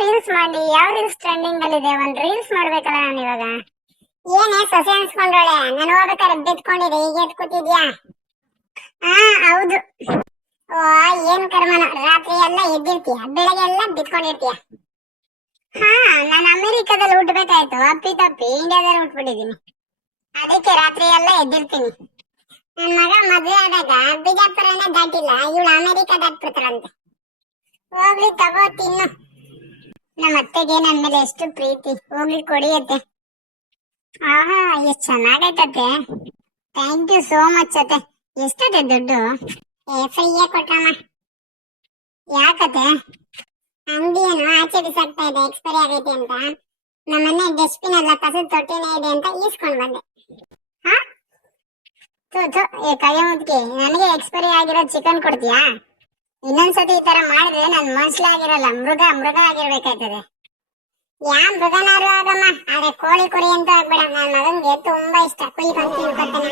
Reels ಮಾಡಿ, ಯಾವ reels trending ಅಲ್ಲಿ ಇದೆ? ಒಂದ್ ರೀಲ್ಸ್ ಮಾಡ್ಬೇಕಲ್ಲ ನಾನು ಇವಾಗ. ಏನೇ ಸೊಸೆ ಅನ್ಸ್ಕೊಂಡ್ರೋಳೆ, ನಾನು ಹೋಗ್ಬೇಕಾದ್ರೆ ಬಿದ್ಕೊಂಡಿದೆ ಈಗ ಎದ್ ಕೂತಿದ್ಯಾ ಹಾ, ಹೌದು. ಓ, ಏನ್ ಕರ್ಮನ, ರಾತ್ರಿ ಎಲ್ಲ ಎದ್ದಿರ್ತೀಯ, ಬೆಳಗ್ಗೆ ಎಲ್ಲ ಬಿದ್ಕೊಂಡಿರ್ತೀಯ ಹಾ, ನಾನು ಅಮೆರಿಕದಲ್ಲಿ ಹುಟ್ಟಬೇಕಾಯ್ತು ಅಪ್ಪಿ ತಪ್ಪಿ, ಇಂಡಿಯಾದಲ್ಲಿ ಹುಟ್ಬಿಟ್ಟಿದ್ದೀನಿ. ಅದಕ್ಕೆ ರಾತ್ರಿ ಎಲ್ಲ ಎದ್ದಿರ್ತೀನಿ. ನನ್ ಮಗ ಮದ್ವೆ ಆದಾಗ ಬಿಜಾಪುರನೇ ದಾಟಿಲ್ಲ, ಇವಳು ಅಮೆರಿಕ ದಾಟ್ಬಿಡ್ತಾಳಂತೆ. ಹೋಗ್ಲಿ, ತಗೋ, ತಿನ್ನು. ನಮ್ಮ ಅತ್ತೆಗೆ ನನ್ ಮೇಲೆ ಎಷ್ಟು ಪ್ರೀತಿ. ಹೋಗ್ಲಿ ಕೊಡಿಯತ್ತೆ ಆಹಾ, ಎಷ್ಟ್ ಚೆನ್ನಾಗೈತತ್ತೆ. ಥ್ಯಾಂಕ್ ಯು ಸೋ ಮಚ್ ಅತ್ತೆ. ಎಷ್ಟತ್ತೆ ದುಡ್ಡು? ಏ ಫ್ರೀಯೇ ಕೊಟ್ಟಮ್ಮ ಯಾಕತ್ತೆ? ಅಂಗಡಿ ಏನು ಆಚೆ ಬಿಸಾಕ್ತಾ ಇದೆ ಎಕ್ಸ್ಪೈರಿ ಆಗೈತೆ ಅಂತ. ನಮ್ಮನೆ ಡಸ್ಟ್ಬಿನ್ ಎಲ್ಲ ಕಸದ ತೊಟ್ಟಿನೇ ಇದೆ ಅಂತ ಈಸ್ಕೊಂಡ್ ಬಂದೆ. ಹಾ? ತು ತು ಏ ಕೈ ಮುದ್ಕಿ ನನಗೆ ಎಕ್ಸ್ಪೈರಿ ಆಗಿರೋ ಚಿಕನ್ ಕೊಡ್ತೀಯಾ? ಇನ್ನೊಂದ್ಸತಿ ಈ ತರ ಮಾಡಿದ್ರೆ ನನ್ ಆಗಿರಲ್ಲ ಮೃಗ ಮೃಗ ಆಗಿರ್ಬೇಕಾಯ್ತದೆ ಯಾ ಮೃಗನಾರು ಆಗಮ್ಮ, ಆದ್ರೆ ಕೋಳಿ ಕುರಿ ಅಂತ ಆಗ್ಬೇಡ. ನನ್ ಮಗನ್ಗೆ ತುಂಬಾ ಇಷ್ಟ. ಕುಯ್ಕೊಂಡು ತಿನ್ಕೊತಾನೆ